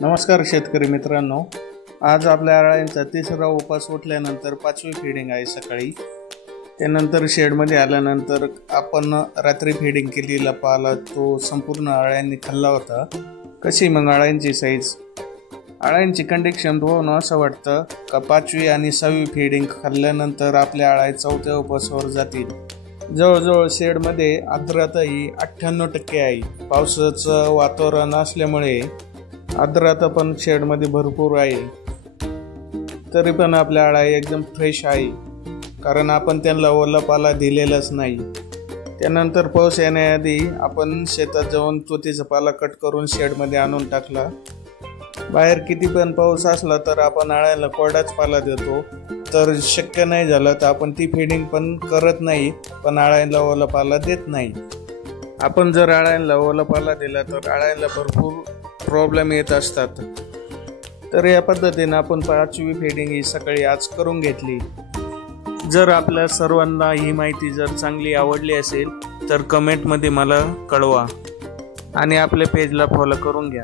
नमस्कार शेतकरी मित्रांनो, आज आपल्या अळ्यांचा तिसरा उपास उठल्यानंतर 5वी फीडिंग आहे सकाळी. त्यानंतर शेडमध्ये आल्यानंतर आपण रात्री फीडिंग केलेला पाला तो संपूर्ण अळ्यांनी खाल्ला होता. कशी मग अळ्यांची साईज, अळ्यांची कंडिशन पाहून असं वाटतं का 5वी आणि 6वी फीडिंग खाल्ल्यानंतर आपल्या अळ्या 4थ्या उपासावर जातील. जवळजवळ शेडमध्ये आर्द्रता ही 98% आहे. पावसाचं वातावरण असल्यामुळे आर्द्रता पण शेडमध्ये भरपूर आहे. तरी पण आपल्या अळ्या एकदम फ्रेश आहे, कारण आपण त्यांना ओला पाला दिलेलाच नाही. त्यानंतर पाऊस येण्याआधी आपण शेतात जाऊन तुतीचा पाला कट करून शेडमध्ये आणून टाकला. बाहेर किती पण पाऊस असला तर आपण अळ्याला कोरडाच पाला देतो. तर शक्य नाही झालं तर आपण ती फीडिंग पण करत नाही, पण अळ्याला ओला पाला देत नाही. आपण जर अळ्याला ओला पाला दिला तर अळ्याला भरपूर प्रॉब्लेम येत असतात. तर या पद्धतीने आपण 5वी फीडिंग ही सकाळी आज करून घेतली. जर आपल्या सर्वांना ही माहिती जर चांगली आवडली असेल तर कमेंटमध्ये मला कळवा आणि आपल्या पेजला फॉलो करून घ्या.